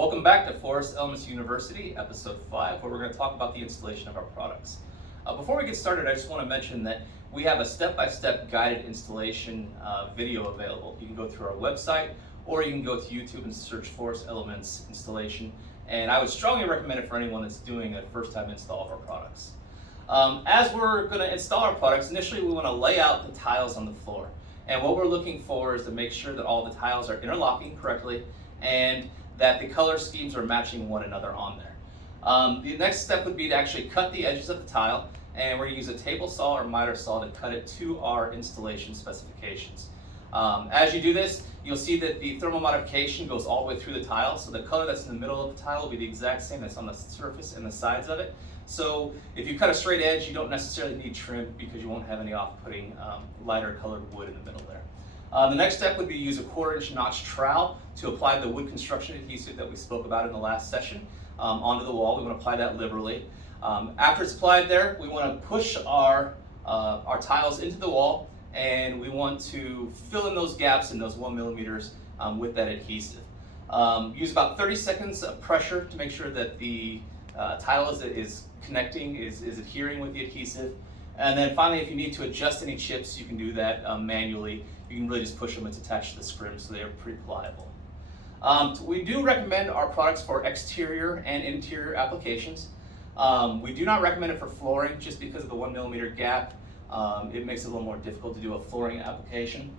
Welcome back to Forest Elements University, episode 5, where we're going to talk about the installation of our products. Before we get started, I just want to mention that we have a step-by-step guided installation video available. You can go through our website, or you can go to YouTube and search Forest Elements installation. And I would strongly recommend it for anyone that's doing a first-time install of our products. As we're going to install our products, initially we want to lay out the tiles on the floor. And what we're looking for is to make sure that all the tiles are interlocking correctly and that the color schemes are matching one another on there. The next step would be to actually cut the edges of the tile, and we're going to use a table saw or miter saw to cut it to our installation specifications. As you do this, you'll see that the thermal modification goes all the way through the tile, so the color that's in the middle of the tile will be the exact same that's on the surface and the sides of it. So if you cut a straight edge, you don't necessarily need trim because you won't have any off-putting lighter colored wood in the middle there. The next step would be to use a 1/4-inch notch trowel to apply the wood construction adhesive that we spoke about in the last session onto the wall. We want to apply that liberally. After it's applied there, we want to push our tiles into the wall, and we want to fill in those gaps in those 1 millimeters with that adhesive. Use about 30 seconds of pressure to make sure that the tile is connecting, is adhering with the adhesive. And then finally, if you need to adjust any chips, you can do that manually. You can really just push them. It's attached to the scrim, so they are pretty pliable. We do recommend our products for exterior and interior applications. We do not recommend it for flooring just because of the 1 millimeter gap. It makes it a little more difficult to do a flooring application.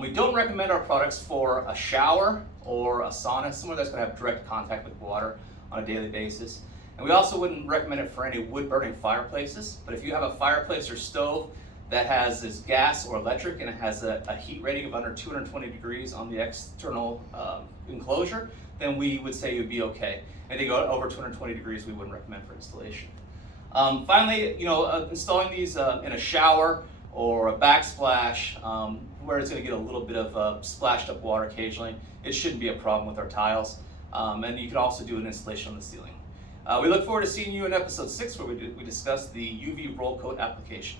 We don't recommend our products for a shower or a sauna, somewhere that's going to have direct contact with water on a daily basis. And we also wouldn't recommend it for any wood-burning fireplaces. But if you have a fireplace or stove that has this gas or electric and it has a heat rating of under 220 degrees on the external enclosure, then we would say it would be okay. If they go over 220 degrees, we wouldn't recommend for installation. Finally, installing these in a shower or a backsplash where it's going to get a little bit of splashed up water occasionally, it shouldn't be a problem with our tiles. And you can also do an installation on the ceiling. We look forward to seeing you in episode 6 where we discuss the UV roll coat application.